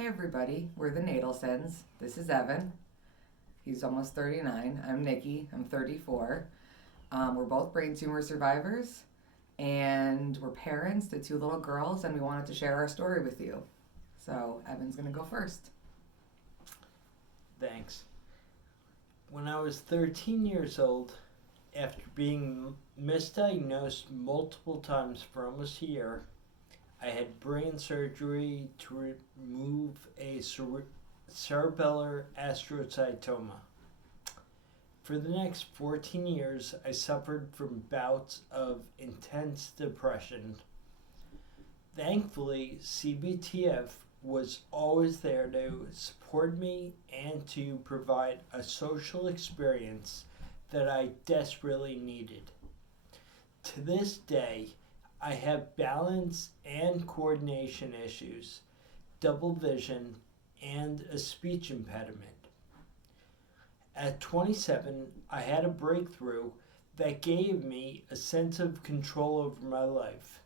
Hey everybody, we're the Nadelsons. This is Evan. He's almost 39. I'm Nicki. I'm 34. We're both brain tumor survivors, and we're parents to two little girls, and we wanted to share our story with you. So Evan's gonna go first. Thanks. When I was 13 years old, after being misdiagnosed multiple times for almost a year, I had brain surgery to remove a cerebellar astrocytoma. For the next 14 years, I suffered from bouts of intense depression. Thankfully, CBTF was always there to support me and to provide a social experience that I desperately needed. To this day, I have balance and coordination issues, double vision, and a speech impediment. At 27, I had a breakthrough that gave me a sense of control over my life.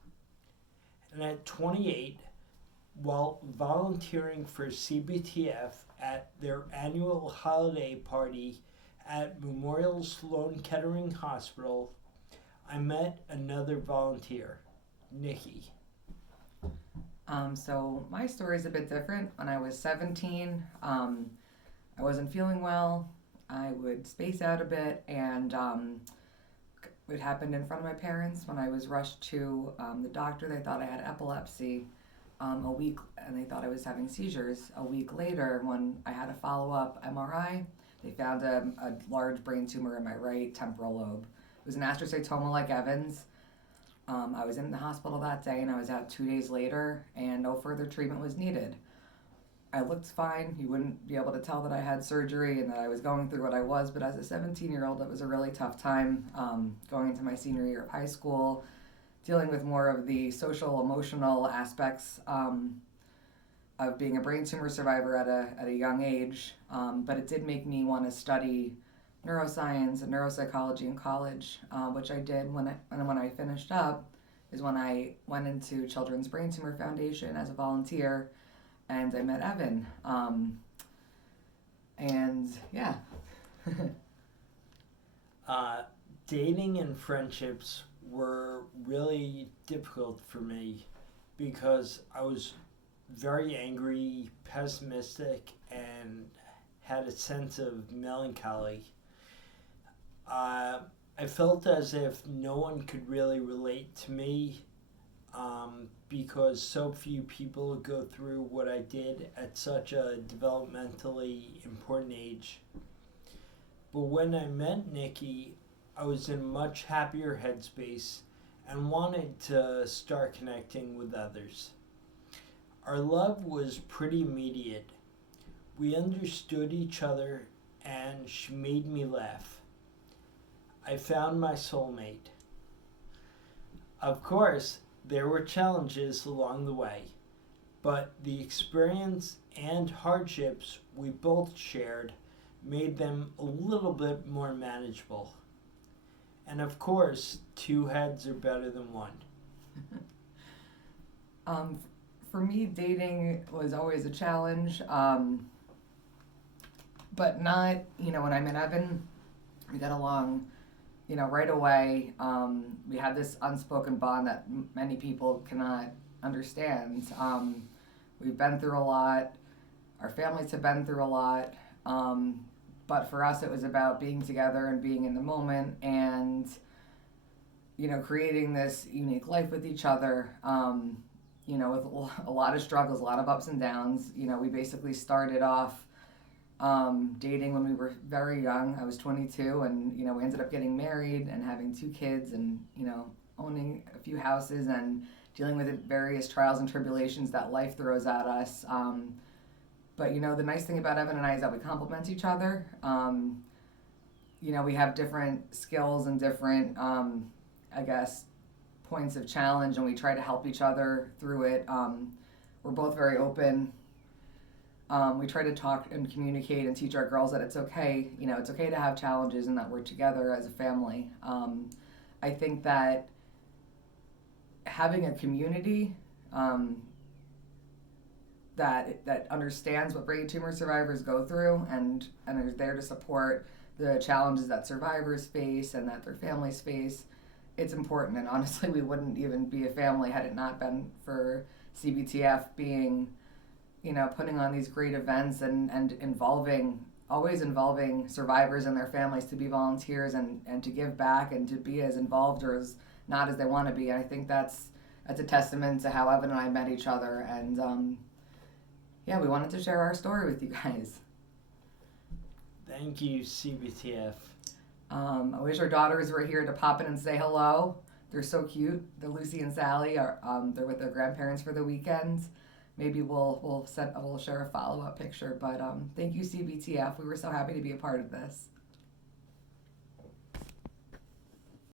And at 28, while volunteering for CBTF at their annual holiday party at Memorial Sloan Kettering Hospital, I met another volunteer, Nicki. So my story is a bit different. When I was 17, I wasn't feeling well. I would space out a bit, and it happened in front of my parents when I was rushed to the doctor. They thought I had epilepsy. A week, and they thought I was having seizures. A week later, when I had a follow-up MRI, they found a large brain tumor in my right temporal lobe. It was an astrocytoma like Evan's. I was in the hospital that day, and I was out 2 days later, and no further treatment was needed. I looked fine. You wouldn't be able to tell that I had surgery and that I was going through what I was, but as a 17-year-old, it was a really tough time going into my senior year of high school, dealing with more of the social, emotional aspects of being a brain tumor survivor at a young age. But it did make me want to study neuroscience and neuropsychology in college, which I did when I finished up is when I went into Children's Brain Tumor Foundation as a volunteer, and I met Evan. And yeah. Dating and friendships were really difficult for me because I was very angry, pessimistic, and had a sense of melancholy. I felt as if no one could really relate to me because so few people go through what I did at such a developmentally important age. But when I met Nicki, I was in a much happier headspace and wanted to start connecting with others. Our love was pretty immediate. We understood each other and she made me laugh. I found my soulmate. Of course, there were challenges along the way, but the experience and hardships we both shared made them a little bit more manageable. And of course, two heads are better than one. For me, dating was always a challenge, but not, when I met Evan, we got along, right away. We had this unspoken bond that many people cannot understand. We've been through a lot. Our families have been through a lot. But for us, it was about being together and being in the moment and, creating this unique life with each other, with a lot of struggles, a lot of ups and downs. We basically started off dating when we were very young. I was 22, and, we ended up getting married and having two kids and, owning a few houses and dealing with various trials and tribulations that life throws at us. But, the nice thing about Evan and I is that we complement each other. We have different skills and different, points of challenge, and we try to help each other through it. We're both very open. We try to talk and communicate and teach our girls that it's okay. It's okay to have challenges and that we're together as a family. I think that having a community that understands what brain tumor survivors go through and is there to support the challenges that survivors face and that their families face. It's important, and honestly, we wouldn't even be a family had it not been for CBTF being, putting on these great events and always involving survivors and their families to be volunteers and to give back and to be as involved or as not as they want to be. And I think that's a testament to how Evan and I met each other. And we wanted to share our story with you guys. Thank you, CBTF. I wish our daughters were here to pop in and say hello. They're so cute. The Lucy and Sally are they're with their grandparents for the weekend. Maybe we'll share a follow-up picture. But thank you, CBTF. We were so happy to be a part of this.